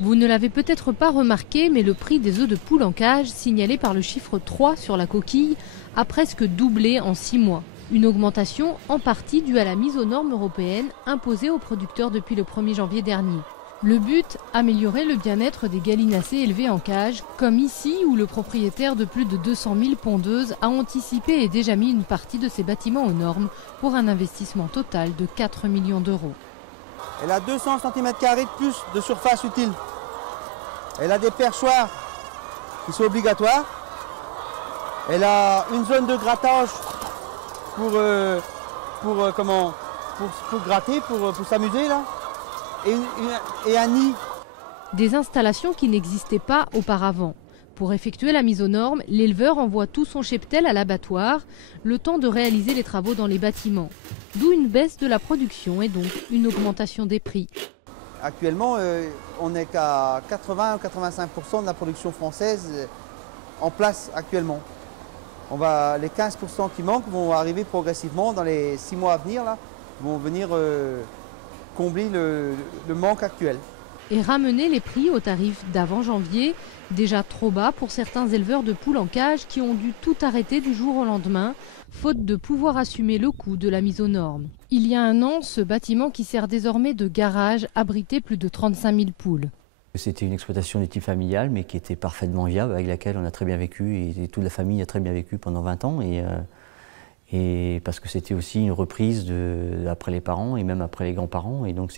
Vous ne l'avez peut-être pas remarqué, mais le prix des œufs de poule en cage, signalé par le chiffre 3 sur la coquille, a presque doublé en 6 mois. Une augmentation en partie due à la mise aux normes européennes imposée aux producteurs depuis le 1er janvier dernier. Le but, améliorer le bien-être des gallinacés élevés en cage, comme ici où le propriétaire de plus de 200 000 pondeuses a anticipé et déjà mis une partie de ses bâtiments aux normes pour un investissement total de 4 millions d'euros. Elle a 200 cm² de plus de surface utile. Elle a des perchoirs qui sont obligatoires. Elle a une zone de grattage pour gratter, pour s'amuser là. Et un nid. Des installations qui n'existaient pas auparavant. Pour effectuer la mise aux normes, l'éleveur envoie tout son cheptel à l'abattoir, le temps de réaliser les travaux dans les bâtiments. D'où une baisse de la production et donc une augmentation des prix. Actuellement, on n'est qu'à 80 ou 85% de la production française en place actuellement. Les 15% qui manquent vont arriver progressivement dans les 6 mois à venir, là, vont venir combler le manque actuel. Et ramener les prix au tarif d'avant janvier, déjà trop bas pour certains éleveurs de poules en cage qui ont dû tout arrêter du jour au lendemain, faute de pouvoir assumer le coût de la mise aux normes. Il y a un an, ce bâtiment qui sert désormais de garage abritait plus de 35 000 poules. C'était une exploitation de type familial, mais qui était parfaitement viable, avec laquelle on a très bien vécu, et toute la famille a très bien vécu pendant 20 ans. Et parce que c'était aussi une reprise après les parents et même après les grands-parents. Et donc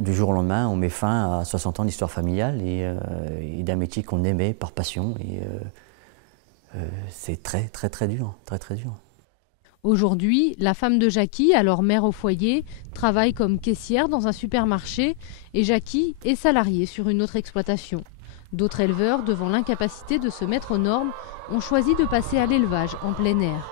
du jour au lendemain, on met fin à 60 ans d'histoire familiale et d'un métier qu'on aimait par passion. Et c'est très dur, très dur. Aujourd'hui, la femme de Jackie, alors mère au foyer, travaille comme caissière dans un supermarché et Jackie est salariée sur une autre exploitation. D'autres éleveurs, devant l'incapacité de se mettre aux normes, ont choisi de passer à l'élevage en plein air.